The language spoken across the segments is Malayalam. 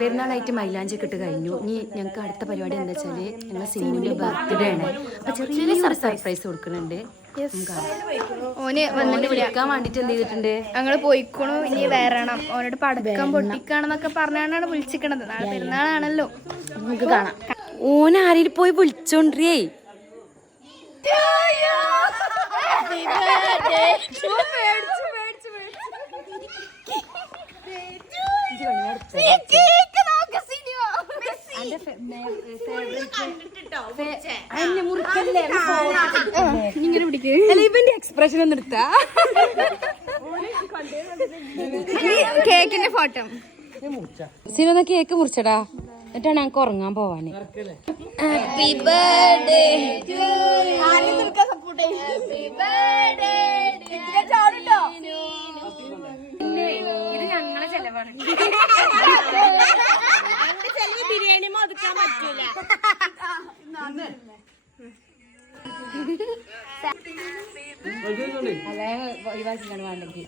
പെരുന്നാളായിട്ട് മൈലാഞ്ചി ഇട്ട് കഴിഞ്ഞു. ഇനി ഞങ്ങൾക്ക് അടുത്ത പരിപാടി എന്താ വെച്ചാല് ഞങ്ങളെ സിനിമയുടെ ബർത്ത്ഡേ ആണ്. അപ്പൊ ചെറിയൊരു സർപ്രൈസ് കൊടുക്കുന്നുണ്ട്. ഓന് വന്നിട്ട് വിളിക്കാൻ വേണ്ടിട്ട് എന്ത് ചെയ്തിട്ടുണ്ട്, ഞങ്ങള് പോയിക്കണു. ഇനി വരണം, ഓനോട് പടക്കം പൊട്ടിക്കാണെന്നൊക്കെ പറഞ്ഞാണ് വിളിച്ചിക്കണത്. നാളെ പെരുന്നാളാണല്ലോ, നമുക്ക് കാണാം. ഓന് ആരെയും പോയി വിളിച്ചോണ്ടേ. ഇങ്ങനെ പിടിക്ക്. ഇവന്റെ എക്സ്പ്രഷൻ ഒന്ന് എടുത്താ കേക്കിന്റെ ഫോട്ടോ. സിനിമ കേക്ക് മുറിച്ചടാ, എന്നിട്ടാണ് ഞങ്ങൾക്ക് ഉറങ്ങാൻ പോവാന്. ഹാപ്പി ബർത്ത്ഡേ ടു ഇത് ഞങ്ങളെ ചെലവാണ്. ബിരിയാണി ഒതുക്കാൻ പറ്റൂല. ഒഴിവാക്കിയാണ് വേണ്ടെങ്കിൽ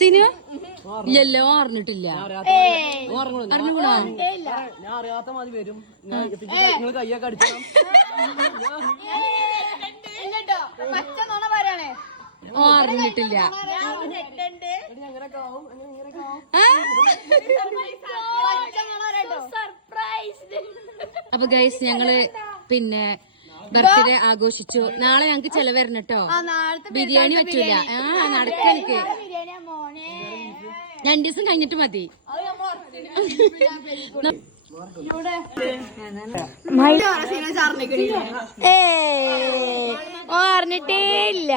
സിനിമ ഇല്ലല്ലോ, അറിഞ്ഞിട്ടില്ല. അറിഞ്ഞിട്ടില്ല. അപ്പൊ ഗൈസ് ഞങ്ങള് പിന്നെ ബർത്ത്ഡേ ആഘോഷിച്ചു. നാളെ ഞങ്ങക്ക് ചെലവ് വരണം കേട്ടോ. ബിരിയാണി പറ്റൂല. നടക്കെനിക്ക് 2 ദിവസം കഴിഞ്ഞിട്ട് മതി. അറിഞ്ഞിട്ടേ ഇല്ല.